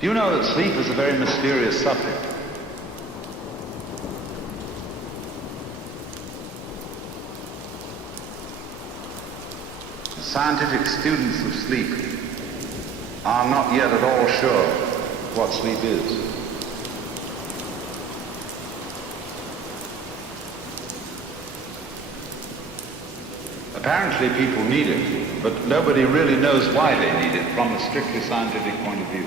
Do you know that sleep is a very mysterious subject? The scientific students of sleep are not yet at all sure what sleep is. Apparently people need it, but nobody really knows why they need it from a strictly scientific point of view.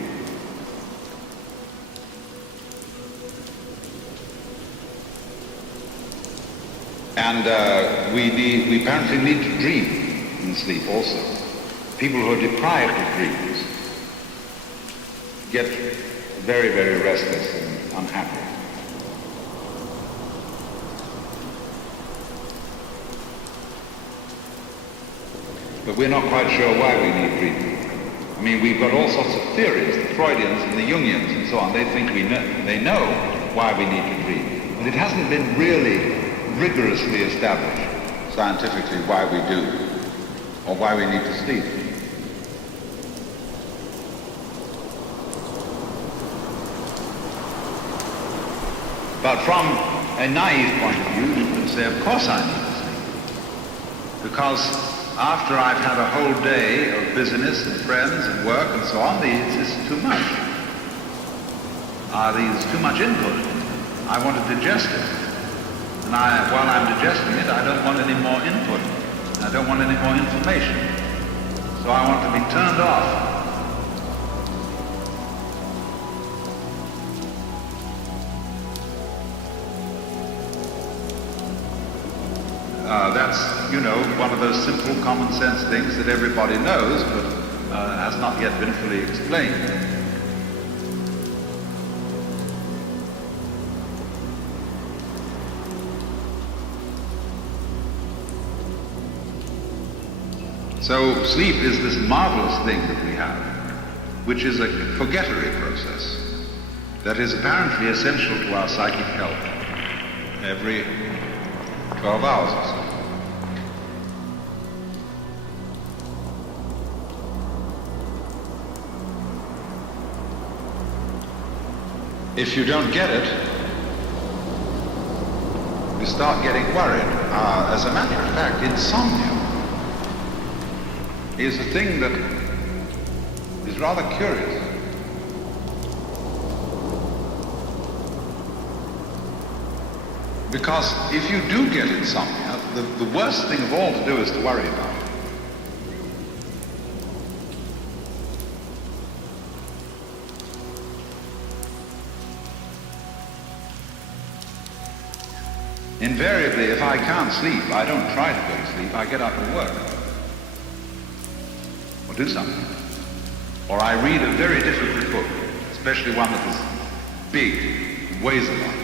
And we apparently need to dream in sleep also. People who are deprived of dreams get very, very restless and unhappy. But we're not quite sure why we need dreaming. I mean, we've got all sorts of theories, the Freudians and the Jungians and so on. They think they know why we need to dream. But it hasn't been really rigorously established scientifically why we do, or why we need to sleep. But from a naive point of view, you can say, of course I need to sleep. Because after I've had a whole day of business and friends and work and so on, this is too much. There's too much input. I want to digest it. And while I'm digesting it, I don't want any more input. I don't want any more information. So I want to be turned off. That's, one of those simple common sense things that everybody knows, but has not yet been fully explained. So sleep is this marvelous thing that we have, which is a forgettery process that is apparently essential to our psychic health every 12 hours or so. If you don't get it, you start getting worried. As a matter of fact, insomnia is a thing that is rather curious. Because if you do get insomnia, the worst thing of all to do is to worry about it. Invariably, if I can't sleep, I don't try to go to sleep, I get up and work. Or do something. Or I read a very difficult book, especially one that is big, weighs a lot.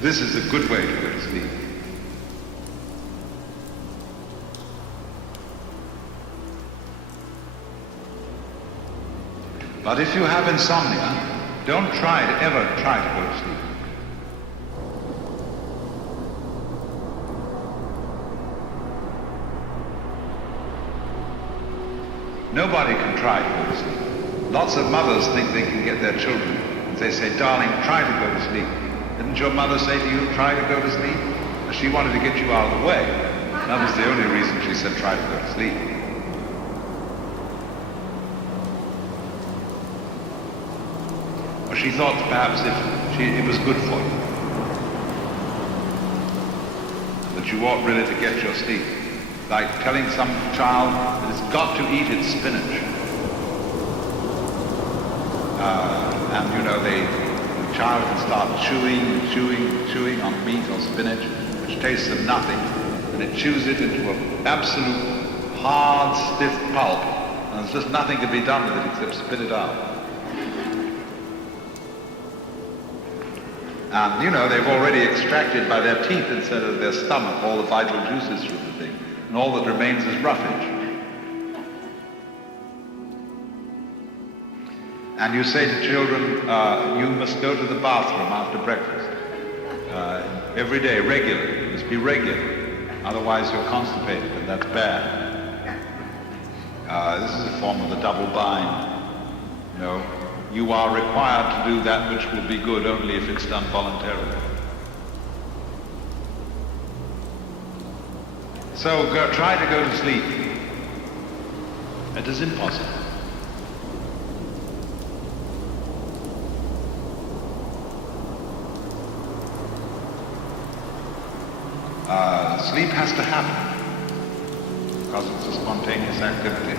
This is a good way to go to sleep. But if you have insomnia, don't ever try to go to sleep. Nobody can try to go to sleep. Lots of mothers think they can get their children. And they say, darling, try to go to sleep. Didn't your mother say to you, try to go to sleep? She wanted to get you out of the way. That was the only reason she said, try to go to sleep. Or she thought perhaps it was good for you. That you ought really to get your sleep. Like telling some child that it's got to eat its spinach. The child can start chewing on meat or spinach, which tastes of nothing, and it chews it into an absolute hard, stiff pulp, and there's just nothing to be done with it except spit it out. And they've already extracted by their teeth instead of their stomach all the vital juices from the thing, and all that remains is roughage. And you say to children, you must go to the bathroom after breakfast. Every day, regularly. It must be regular. Otherwise you're constipated, and that's bad. This is a form of the double bind. You know, you are required to do that which will be good only if it's done voluntarily. So try to go to sleep. It is impossible. Sleep has to happen because it's a spontaneous activity.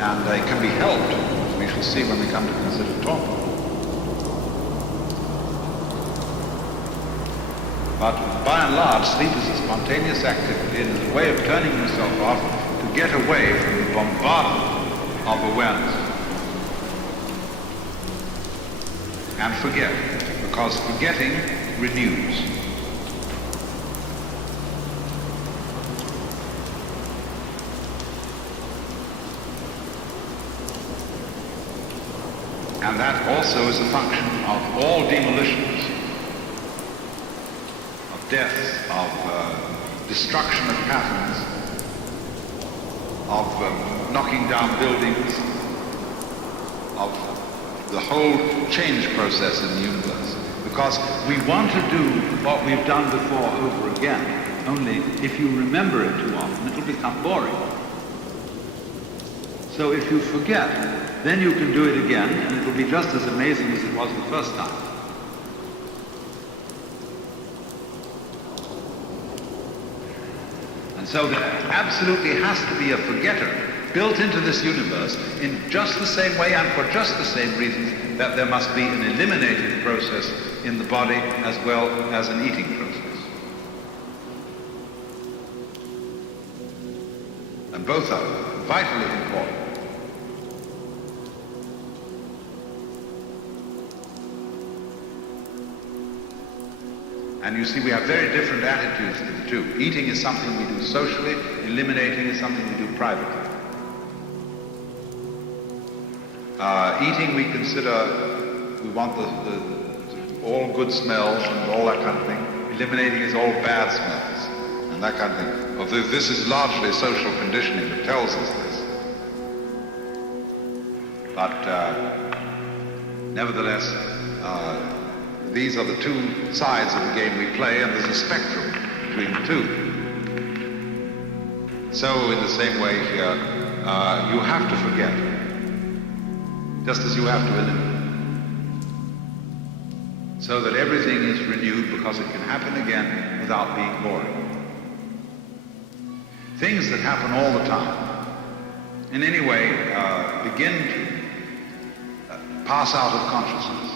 And it can be helped, as we shall see when we come to consider torpor. But by and large, sleep is a spontaneous activity and is a way of turning yourself off to get away from the bombardment of awareness. And forget, because forgetting renews. And that also is a function of all demolitions, of deaths, of destruction of patterns, of knocking down buildings, of the whole change process in the universe. Because we want to do what we've done before over again, only if you remember it too often, it'll become boring. So if you forget, then you can do it again, and it'll be just as amazing as it was the first time. And so there absolutely has to be a forgetter built into this universe in just the same way and for just the same reasons that there must be an eliminative process in the body as well as an eating process. And both are vitally important. And you see, we have very different attitudes to the two. Eating is something we do socially, eliminating is something we do privately. Eating we consider, we want the all good smells and all that kind of thing. Eliminating is all bad smells and that kind of thing. Although this is largely social conditioning that tells us this. But nevertheless, these are the two sides of the game we play, and there's a spectrum between the two. So in the same way here, you have to forget, just as you have to eliminate, so that everything is renewed because it can happen again without being boring. Things that happen all the time, in any way, begin to pass out of consciousness.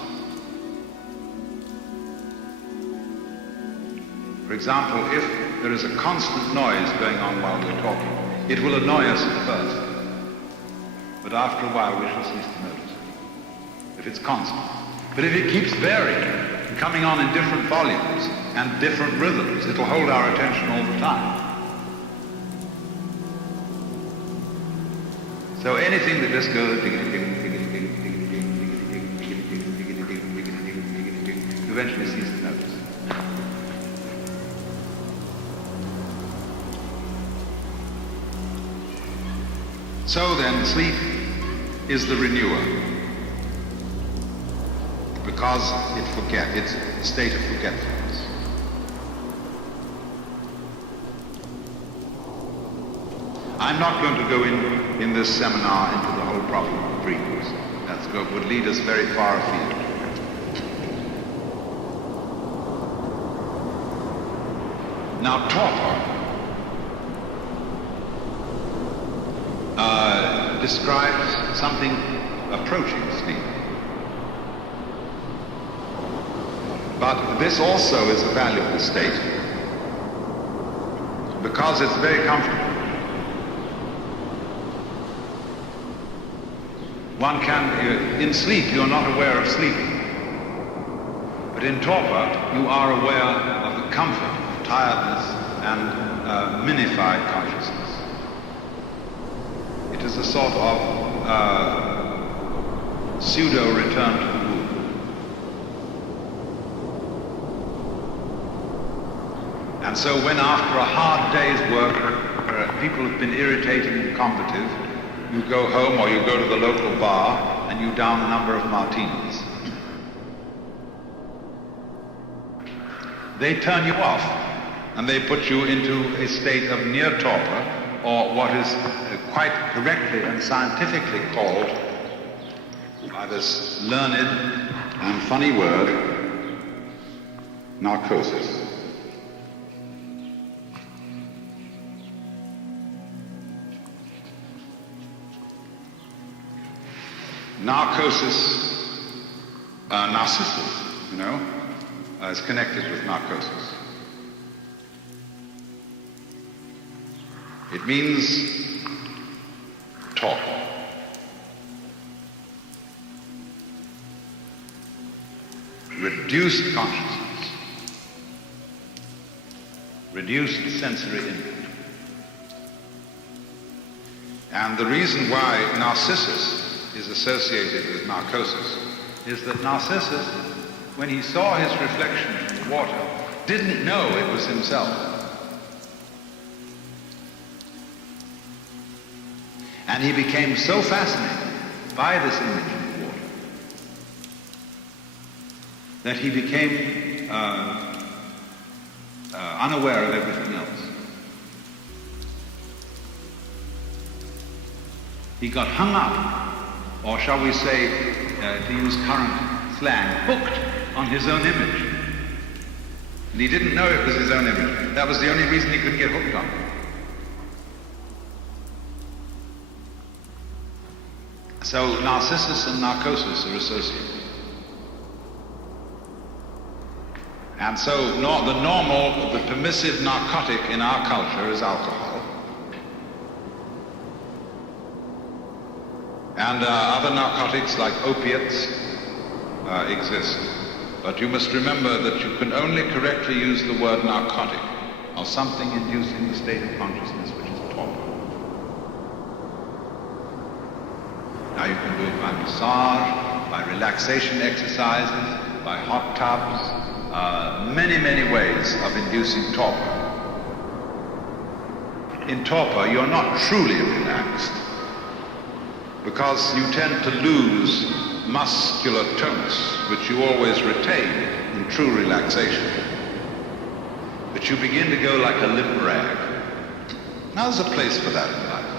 For example, if there is a constant noise going on while we're talking, it will annoy us at first, but after a while we shall cease to notice it, if it's constant. But if it keeps varying, coming on in different volumes and different rhythms, it'll hold our attention all the time. So anything that just goes eventually cease to notice. So then, sleep is the renewer, because it's a state of forgetfulness. I'm not going to go in this seminar into the whole problem of dreams. That would lead us very far afield. Now, torpor describes something approaching sleep. But this also is a valuable state because it's very comfortable. One can, in sleep, you're not aware of sleeping. But in torpor, you are aware of the comfort of tiredness and minified consciousness. It is a sort of pseudo-return to the womb. And so when after a hard day's work, people have been irritating and combative, you go home or you go to the local bar and you down a number of martinis. They turn you off and they put you into a state of near torpor, or what is quite correctly and scientifically called, by this learned and funny word, narcosis. Narcosis, Narcissus, is connected with narcosis. It means talk. Reduced consciousness. Reduced sensory input. And the reason why Narcissus is associated with narcosis is that Narcissus, when he saw his reflection in the water, didn't know it was himself. And he became so fascinated by this image in the water that he became unaware of everything else. He got hung up, or shall we say, to use current slang, hooked on his own image. And he didn't know it was his own image. That was the only reason he could get hooked on it. So Narcissus and narcosis are associated. And so the permissive narcotic in our culture is alcohol. And other narcotics like opiates exist. But you must remember that you can only correctly use the word narcotic, or something inducing the state of consciousness which is torpor. Now you can do it by massage, by relaxation exercises, by hot tubs, many, many ways of inducing torpor. In torpor, you're not truly relaxed, because you tend to lose muscular tonus, which you always retain in true relaxation. But you begin to go like a limp rag. Now there's a place for that in life.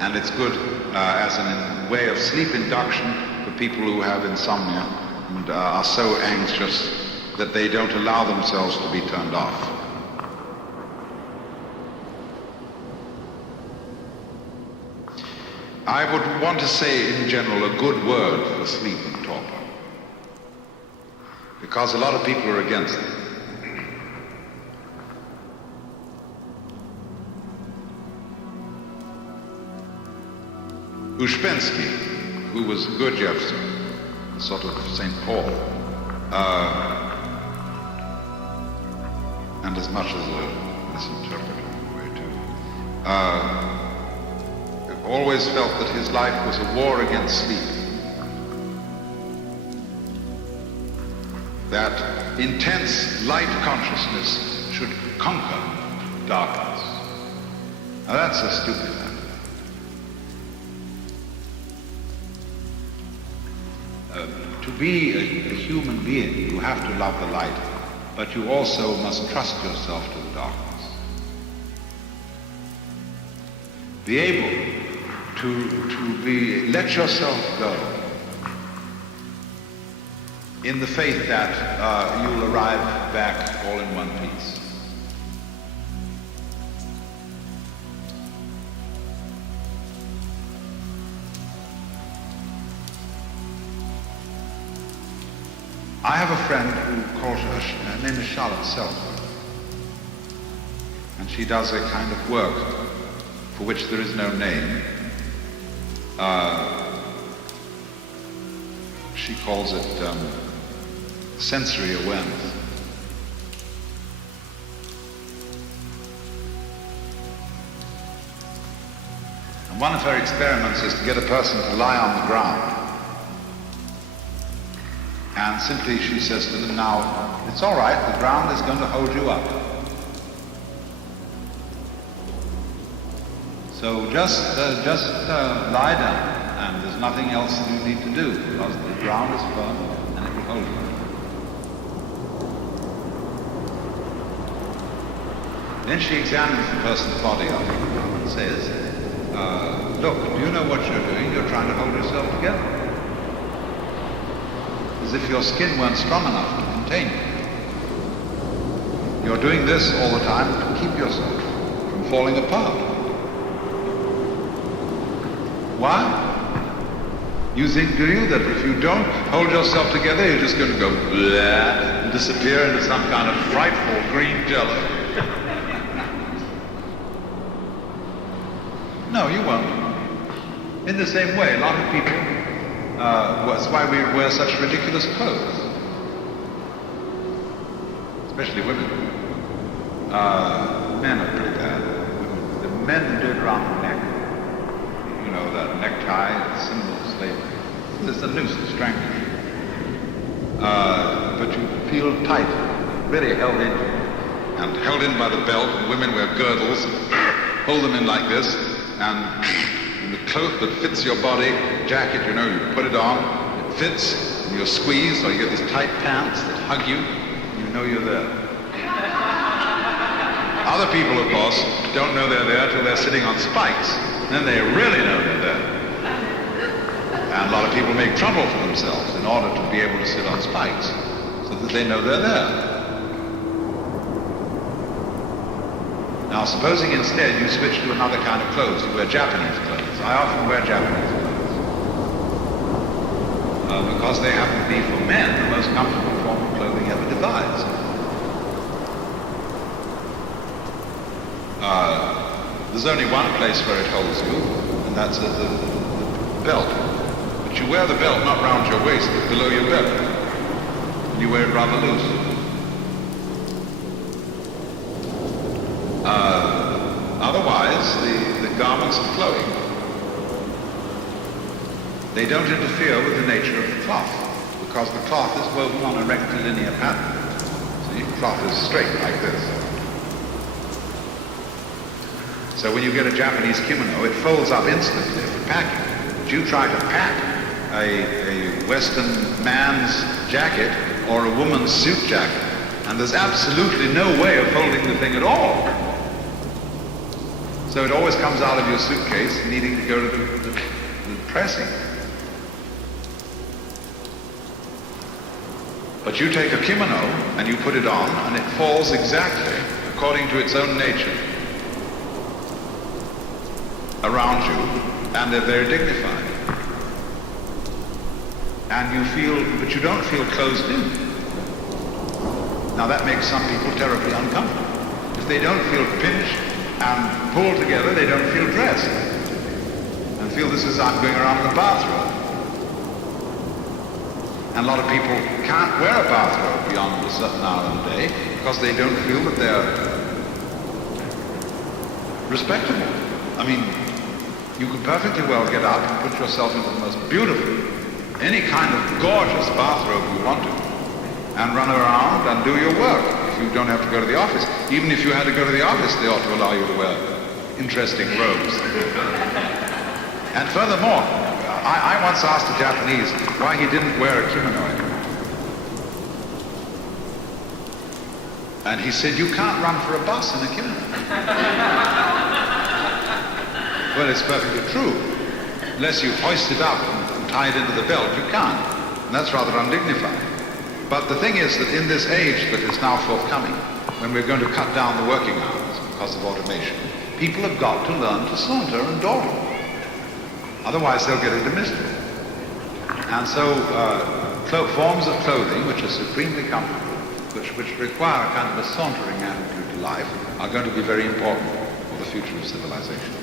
And it's good as a way of sleep induction for people who have insomnia and are so anxious that they don't allow themselves to be turned off. I would want to say in general a good word for sleep and torpor, because a lot of people are against it. Uspensky, who was Gurdjieff's sort of St. Paul, and as much as a misinterpreter in a way too, always felt that his life was a war against sleep. That intense light consciousness should conquer darkness. Now that's a stupid idea. To be a human being, you have to love the light, but you also must trust yourself to the darkness. Be able to let yourself go in the faith that you'll arrive back all in one piece. I have a friend who calls her name is Charlotte Self, and she does a kind of work for which there is no name. She calls it sensory awareness. And one of her experiments is to get a person to lie on the ground And simply she says to them, now, it's all right, the ground is going to hold you up. So just lie down, and there's nothing else you need to do, because the ground is firm and it will hold you. Then she examines the person's body up and says, look, do you know what you're doing? You're trying to hold yourself together. As if your skin weren't strong enough to contain you. You're doing this all the time to keep yourself from falling apart. Why? You think, do you, that if you don't hold yourself together, you're just going to go blah and disappear into some kind of frightful green jello? No, you won't. In the same way, a lot of people, that's why we wear such ridiculous clothes. Especially women. Men are pretty bad. The men do it around the neck. You know, that necktie, the symbol of slavery. It's a noose to strangle you. But you feel tight, very held in. And held in by the belt, and women wear girdles, hold them in like this, and the cloak that fits your body, jacket, you know, you put it on, it fits, and you're squeezed, or you get these tight pants that hug you, you know you're there. Other people, of course, don't know they're there till they're sitting on spikes. Then they really know they're there. And a lot of people make trouble for themselves in order to be able to sit on spikes, so that they know they're there. Now, supposing instead you switch to another kind of clothes, you wear Japanese clothes. I often wear Japanese clothes. Because they happen to be, for men, the most comfortable form of clothing ever devised. There's only one place where it holds you, and that's at the belt. But you wear the belt not round your waist, but below your belly. And you wear it rather loose. Otherwise, the garments are flowing. They don't interfere with the nature of the cloth, because the cloth is woven on a rectilinear pattern. See, the cloth is straight like this. So when you get a Japanese kimono, it folds up instantly for packing. But you try to pack a Western man's jacket or a woman's suit jacket, and there's absolutely no way of holding the thing at all. So it always comes out of your suitcase needing to go to the pressing. But you take a kimono and you put it on and it falls exactly according to its own nature around you, and they're very dignified. And you feel, but you don't feel closed in. Now that makes some people terribly uncomfortable. If they don't feel pinched and pulled together, they don't feel dressed. And feel this is I'm going around in a bathrobe. And a lot of people can't wear a bathrobe beyond a certain hour in the day because they don't feel that they're respectable. I mean, you could perfectly well get up and put yourself into the most beautiful, any kind of gorgeous bathrobe you want to, and run around and do your work if you don't have to go to the office. Even if you had to go to the office, they ought to allow you to wear interesting robes. And furthermore, I once asked a Japanese why he didn't wear a kimono anymore. And he said, you can't run for a bus in a kimono. Well, it's perfectly true. Unless you hoist it up and tie it into the belt, you can't. And that's rather undignified. But the thing is that in this age that is now forthcoming, when we're going to cut down the working hours because of automation, people have got to learn to saunter and dawdle. Otherwise they'll get into mischief. And so forms of clothing which are supremely comfortable, which require a kind of a sauntering attitude to life, are going to be very important for the future of civilization.